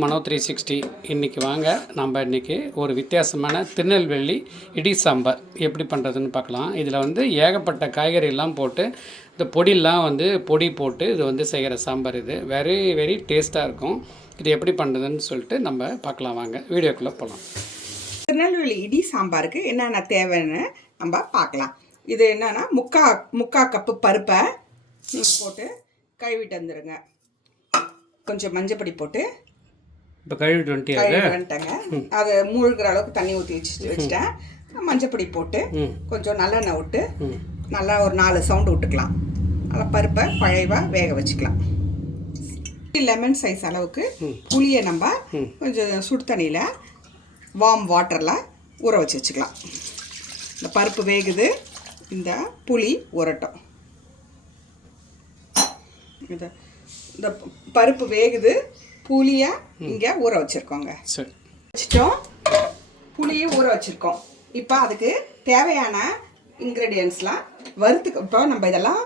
மனோ three sixty இன்றைக்கி வாங்க. நம்ம இன்றைக்கி ஒரு வித்தியாசமான திருநெல்வேலி இடி சாம்பார். எப்படி பண்ணுறதுன்னு பார்க்கலாம். இதில் வந்து ஏகப்பட்ட காய்கறியெல்லாம் போட்டு இந்த பொடியெலாம் வந்து பொடி போட்டு இது வந்து செய்கிற சாம்பார் இது. வெரி வெரி டேஸ்ட்டாக இருக்கும். இது எப்படி பண்ணுறதுன்னு சொல்லிட்டு நம்ம பார்க்கலாம். வாங்க. வீடியோக்குள்ளே போகலாம் திருநெல்வேலி இடி சாம்பாருக்கு என்னென்ன தேவைன்னு நம்ம பார்க்கலாம். இது என்னென்னா முக்கா முக்கா கப்பு பருப்பை நீங்கள் போட்டு கைவிட்டு வந்துடுங்க கொஞ்சம் மஞ்சப்பொடி போட்டு இப்போ கழுவிட்டு வந்துட்டு கழுவி வந்துட்டேங்க அது மூழ்கிற அளவுக்கு தண்ணி ஊற்றி வச்சு வச்சுட்டேன். மஞ்சப்பொடி போட்டு கொஞ்சம் நல்லெண்ணெய் விட்டு நல்லா ஒரு நாலு சவுண்டு விட்டுக்கலாம். நல்லா பருப்பை பழையவாக வேக வச்சுக்கலாம். லெமன் சைஸ் அளவுக்கு புளியை நம்ம கொஞ்சம் சுடு தண்ணியில் வார்ம் வாட்டரில் ஊற வச்சு வச்சுக்கலாம். இந்த பருப்பு வேகுது. இந்த புளி உரட்டும். இந்த பருப்பு வேகுது. புளியை இங்கே ஊற வச்சுருக்கோங்க. சரி. வச்சிட்டோம். புளியும் ஊற வச்சுருக்கோம். இப்போ அதுக்கு தேவையான இன்க்ரீடியன்ஸ்லாம் வறுத்துக்க இப்போ நம்ம இதெல்லாம்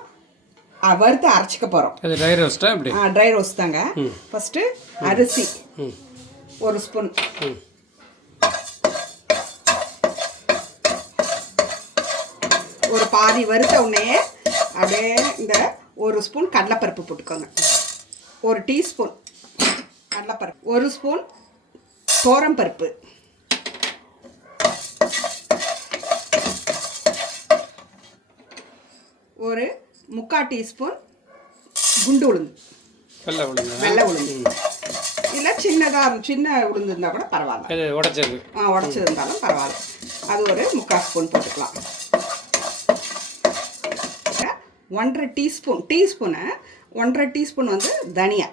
வறுத்து அரைச்சிக்க போகிறோம் ட்ரை ரோஸ்ட்டா எப்படி? ட்ரை ரோஸ்ட் தாங்க. ஃபஸ்ட்டு அரிசி. ஒரு ஸ்பூன். ஒரு பாதி வறுத்த உடனே அப்படியே இந்த ஒரு ஸ்பூன் கடலைப்பருப்பு போட்டுக்கோங்க. ஒரு டீஸ்பூன். கடலைப்பருப்பு. ஒரு ஸ்பூன் பருப்பு ஒரு முக்கால் டீஸ்பூன் குண்டு உளுந்து. வெள்ளை விடுங்க வெள்ளை உளுந்து. இல்லை சின்னதாக சின்ன உளுந்து இருந்தால் கூட பரவாயில்ல. உடச்சது ஆ உடச்சது இருந்தாலும் பரவாயில்ல. அது ஒரு முக்கால் ஸ்பூன் போட்டுக்கலாம். ஒன்றரை டீஸ்பூன் டீஸ்பூனு ஒன்றரை டீஸ்பூன் வந்து தனியா.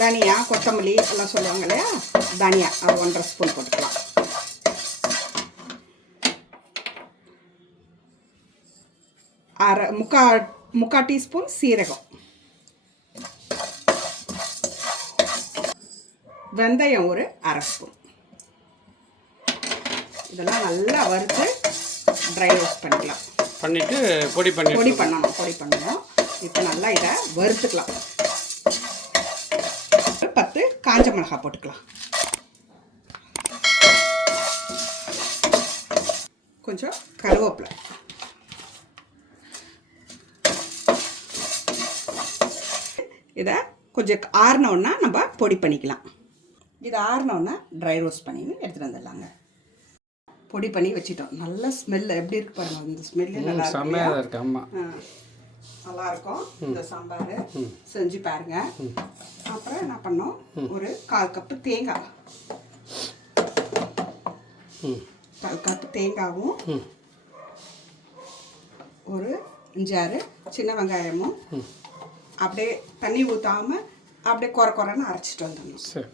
தனியா கொத்தமல்லி எல்லாம் சொல்லுவாங்க இல்லையா? தனியா. அது ஒன்றரை ஸ்பூன் போட்டுக்கலாம். அரை முக்கா முக்கால் டீஸ்பூன் சீரகம். வெந்தயம் ஒரு அரை ஸ்பூன். இதெல்லாம் நல்லா வறுத்து ட்ரை ரோஸ்ட் பண்ணிக்கலாம். பண்ணிவிட்டு பொடி பண்ணி பொடி பண்ணணும் பொடி பண்ணணும். இப்போ நல்லா இதை வறுத்துக்கலாம். காஞ்ச மிளகாய் போட்டுக்கலாம். கொஞ்சம் கருவேப்பிலை. இதை கொஞ்சம் ஆறினோன்னா நம்ம பொடி பண்ணிக்கலாம். இது ஆறினோன்னா ட்ரை ரோஸ்ட் பண்ணி எடுத்துகிட்டு வந்துடலாங்க. பொடி பண்ணி வச்சிட்டோம். நல்ல ஸ்மெல் எப்படி இருக்கு பாருங்க இந்த ஸ்மெல்லு நல்லா இருக்கு ஆமாம் ஆ, நல்லா இருக்கும் இந்த சாம்பார். செஞ்சு பாருங்க. அப்புறம் என்ன பண்ணோம்? ஒரு கால் கப்பு தேங்காய். கால் கப்பு தேங்காவும் ஒரு அஞ்சாறு சின்ன வெங்காயமும் அப்படியே தண்ணி ஊற்றாம அப்படியே குறை குறைன்னு அரைச்சிட்டு வந்துடணும். சரி.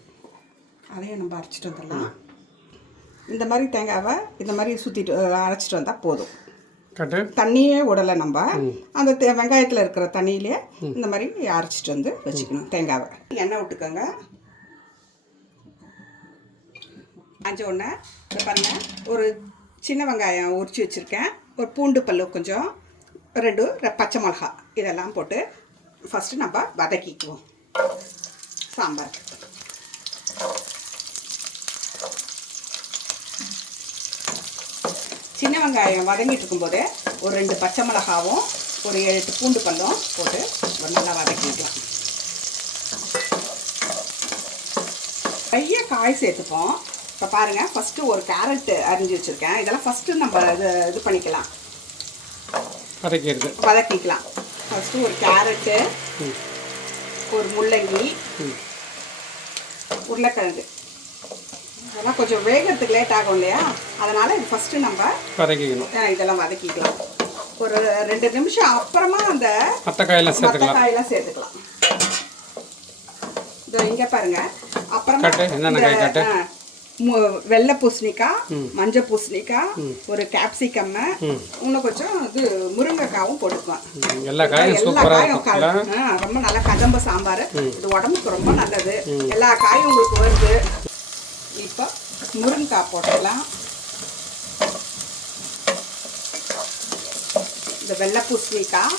அதையும் நம்ம அரைச்சிட்டு வந்துடலாம். இந்த மாதிரி தேங்காவை இந்த மாதிரி சுற்றிட்டு அரைச்சிட்டு வந்தால் போதும். தண்ணியே விடலை நம்ம. அந்த தே வெங்காயத்தில் இருக்கிற தண்ணியிலே இந்த மாதிரி அரைச்சிட்டு வந்து வச்சுக்கணும் தேங்காவை. எண்ணெய் விட்டுக்கோங்க. அஞ்சு ஒன்று பாருங்க. ஒரு சின்ன வெங்காயம் உரிச்சு வச்சுருக்கேன். ஒரு பூண்டு பல்லு கொஞ்சம் ரெண்டு பச்சை மிளகா. இதெல்லாம் போட்டு ஃபஸ்ட்டு நம்ம வதக்கிக்குவோம். சாம்பார் சின்ன வெங்காயம் வதங்கிட்டு இருக்கும்போது ஒரு ரெண்டு பச்சை மிளகாவும் ஒரு ஏழு எட்டு பூண்டு பல்லும் போட்டு நல்லா வதக்கிக்கலாம் நிறைய காய் சேர்த்துப்போம். இப்போ பாருங்கள் ஃபஸ்ட்டு ஒரு கேரட் அரிஞ்சு வச்சுருக்கேன். இதெல்லாம் ஃபஸ்ட்டு நம்ம இது இது பண்ணிக்கலாம். வதக்கிறது வதக்கிக்கலாம். ஃபஸ்ட்டு ஒரு கேரட்டு ஒரு முள்ளங்கி உருளைக்கிழங்கு. அதெல்லாம் கொஞ்சம் வேகிறதுக்கு லேட் ஆகும் இல்லையா? அதனால் இது ஃபஸ்ட்டு நம்ம வதக்கிக்கணும். இதெல்லாம் வதக்கிக்கலாம். ஒரு ரெண்டு நிமிஷம் அப்புறமா அந்த மற்ற காயெல்லாம் மற்ற சேர்த்துக்கலாம். சேர்த்துக்கலாம் இதோ இங்க பாருங்க. அப்புறமா வெள்ளை பூசணிக்காய் மஞ்சள் பூசணிக்காய் ஒரு கேப்சிகம் இன்னும் கொஞ்சம் இது முருங்கைக்காவும் போட்டுக்குவேன் எல்லா காயும் ரொம்ப நல்லா கதம்ப சாம்பார். இது உடம்புக்கு ரொம்ப நல்லது. எல்லா காயும் உங்களுக்கு வருது. இப்போ முருங்கைக்காய் போட்டுக்கலாம். இந்த வெள்ளை பூசணிக்காய்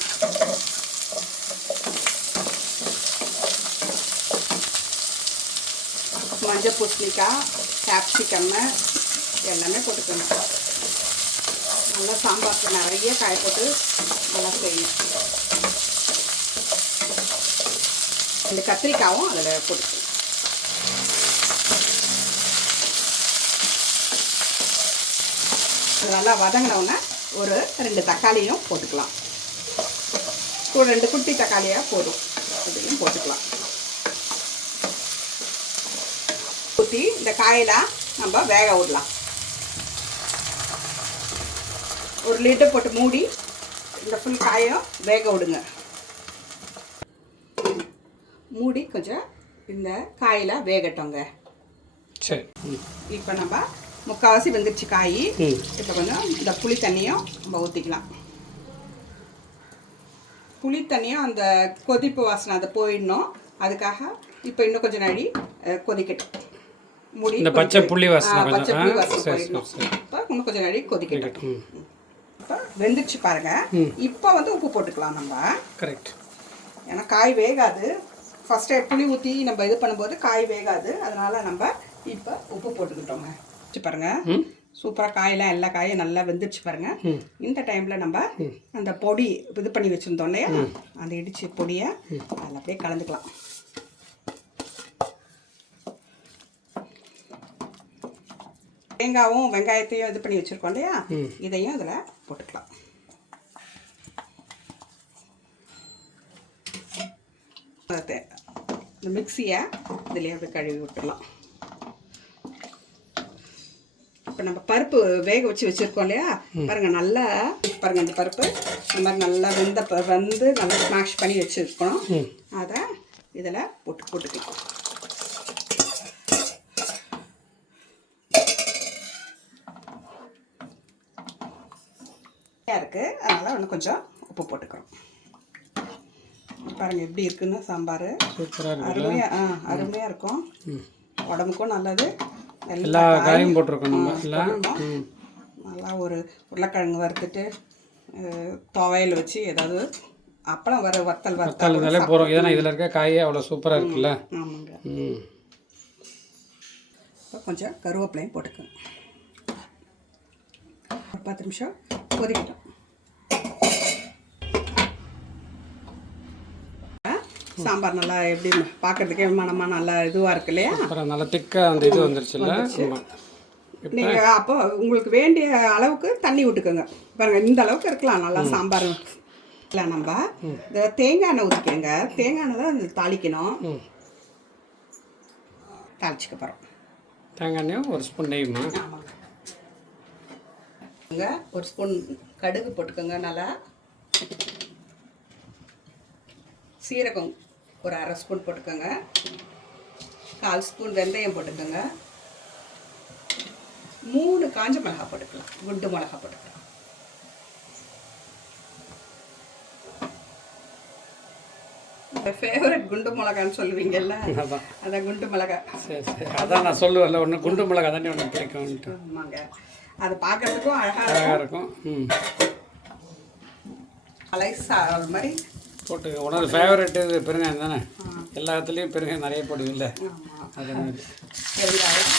மஞ்சள் பூசணிக்காய் கேப்சிகம்மு எல்லாமே போட்டுக்கணும் நல்லா சாம்பாருக்கு நிறைய காய போட்டு நல்லா செய்யணும் இந்த கத்திரிக்காயும் அதில் போட்டுக்கணும் இது நல்லா வதங்கினவுடனே ஒரு ரெண்டு தக்காளியும் போட்டுக்கலாம். ஒரு ரெண்டு குட்டி தக்காளியாக போதும். இதையும் போட்டுக்கலாம். ஊற்றி இந்த காயெல்லாம் நம்ம வேக விடலாம். ஒரு லிட்டர் போட்டு மூடி இந்த ஃபுல் காயும் வேக விடுங்க. மூடி கொஞ்சம் இந்த காயில் வேகட்டோங்க சரி. இப்போ நம்ம முக்கால்வாசி வெந்துருச்சு காய் இப்போ கொஞ்சம் இந்த புளி தண்ணியும் நம்ம ஊற்றிக்கலாம் புளி தண்ணியும் அந்த கொதிப்பு வாசனை அதை போயிடணும். அதுக்காக இப்போ இன்னும் கொஞ்சம் நாடி அஹ், கொதிக்கட்டும். மூடி இந்த பச்சை புளி வாசனை பச்சை புளி வாசனை போயிடணும். இப்போ இன்னும் கொஞ்சம் நாடி கொதிக்கட்டும். இப்போ வெந்துருச்சு பாருங்க. இப்போ வந்து உப்பு போட்டுக்கலாம் நம்ம. கரெக்ட். ஏன்னா காய் வேகாது. ஃபஸ்ட்டே புளி ஊற்றி நம்ம இது பண்ணும்போது காய் வேகாது. அதனால நம்ம இப்போ உப்பு போட்டுக்கிட்டோங்க. பாருங்க. ம். சூப்பராக காயெல்லாம் எல்லா காயும் நல்லா வெந்துருச்சு பாருங்க. இந்த டைமில் நம்ம அந்த பொடி இது பண்ணி வச்சுருந்தோம் இல்லையா? அந்த இடிச்சு பொடியை அதில் அப்படியே கலந்துக்கலாம். தேங்காவும் வெங்காயத்தையும் இது பண்ணி வச்சுருக்கோம் இல்லையா. இதையும் அதில் போட்டுக்கலாம். இந்த மிக்சியை இதுலேயே அப்படியே கழுவி விட்டுடலாம் இப்போ நம்ம பருப்பு வேக வச்சு வச்சுருக்கோம் இல்லையா? பாருங்க நல்லா பாருங்க இந்த பருப்பு. இந்த மாதிரி நல்லா வெந்த வந்து நல்லா ஸ்மாஷ் பண்ணி வச்சுருக்கணும். அதை இதில் போட்டு போட்டுக்கலாம். இருக்கு. அதனால் இன்னும் கொஞ்சம் உப்பு போட்டுக்கிறோம். பாருங்க எப்படி இருக்குன்னு சாம்பார். அருமையாக ஆ அருமையாக இருக்கும். உடம்புக்கும் நல்லது. எல்லா காயும் போட்டிருக்கோம் நம்ம. இல்லை? போடணும். ம். நல்லா ஒரு உருளைக்கிழங்கு வறுத்துட்டு துவையல் வச்சு ஏதாவது அப்பளம் வர வத்தல் கூட தள்ளுதாலே போகிறோம் ஏன்னா இதில் இருக்க காயே அவ்வளோ சூப்பராக இருக்குல்ல? ஆமாங்க. ம். இப்போ கொஞ்சம் கருவேப்பிலையும் போட்டுக்கணும். ஒரு பத்து நிமிஷம் கொதிக்கட்டும். சாம்பார் நல்லா எப்படி பார்க்கறதுக்கே மனமாக நல்லா இதுவாக இருக்கு இல்லையா? அப்புறம் நல்லா திக்காக அந்த இது வந்துருச்சுல்ல? ஆமாம் நீங்கள் அப்போ உங்களுக்கு வேண்டிய அளவுக்கு தண்ணி விட்டுக்கோங்க பாருங்க இந்த அளவுக்கு இருக்கலாம். நல்லா சாம்பார் இல்லை நம்ம. இந்த தேங்காய் எண்ணெய் ஊற்றிக்கோங்க தேங்காய் எண்ணெய் தான் தாளிக்கணும். தாளிச்சுக்க போகிறோம் தேங்காய் எண்ணெயும் ஒரு ஸ்பூன் நெய்மா ஒரு ஸ்பூன் கடுகு போட்டுக்கோங்க நல்லா. சீரகம் ஒரு அரை ஸ்பூன் போட்டுக்கோங்க. கால் ஸ்பூன் வெந்தயம் போட்டுக்கோங்க. மூணு காஞ்ச மிளகாய் போட்டுக்கலாம். குண்டு மிளகாய் போட்டுக்கலாம். ஃபேவரட் குண்டு மிளகான்னு சொல்லுவீங்கல்ல? அதான் குண்டு சரி அதான் நான் சொல்லுவேன்ல ஒன்று குண்டு மிளகா தானே ஒன்று பிடிக்கும்ன்ட்டு. ஆமாங்க. அது பார்க்கறதுக்கும் அழகாக அழகாக இருக்கும். ம். அலைசா ஒரு மாதிரி போட்டு உனது ஃபேவரெட்டு இது பெருங்காயம் தானே? எல்லா இடத்துலையும் பெருங்காயம் நிறைய ஆமாம் அது மாதிரி வெங்காயம்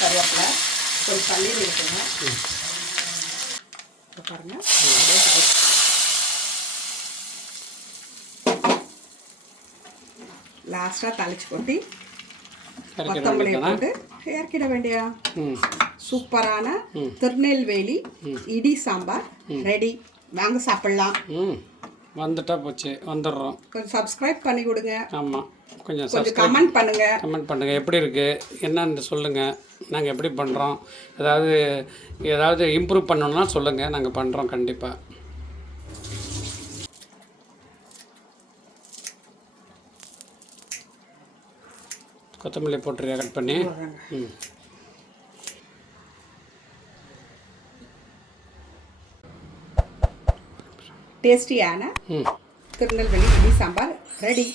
கருவேப்பிலை கொஞ்சம் பன்னீர் இருக்குங்க. இப்போ பாருங்க. லாஸ்ட்டாக தாளிச்சு கொட்டி வேண்டியதானே? போட்டு இறக்கிட வேண்டிய? சூப்பரான திருநெல்வேலி இடி சாம்பார் ரெடி. வாங்க சாப்பிட்லாம். ம். வந்துட்டா போச்சு வந்துடுறோம். கொஞ்சம் சப்ஸ்கிரைப் பண்ணி கொடுங்க ஆமாம் கொஞ்சம் கொஞ்சம் கமெண்ட் பண்ணுங்க. கமெண்ட் பண்ணுங்கள் எப்படி இருக்குது என்னன்னு சொல்லுங்கள் நாங்கள் எப்படி பண்ணுறோம் ஏதாவது ஏதாவது இம்ப்ரூவ் பண்ணணும்னா சொல்லுங்கள் நாங்கள் பண்ணுறோம் கண்டிப்பாக கொத்தமல்லி போட்டுருக்கா கட் பண்ணி. ம். டேஸ்டியான திருநெல்வேலி இடி சாம்பார் ரெடி.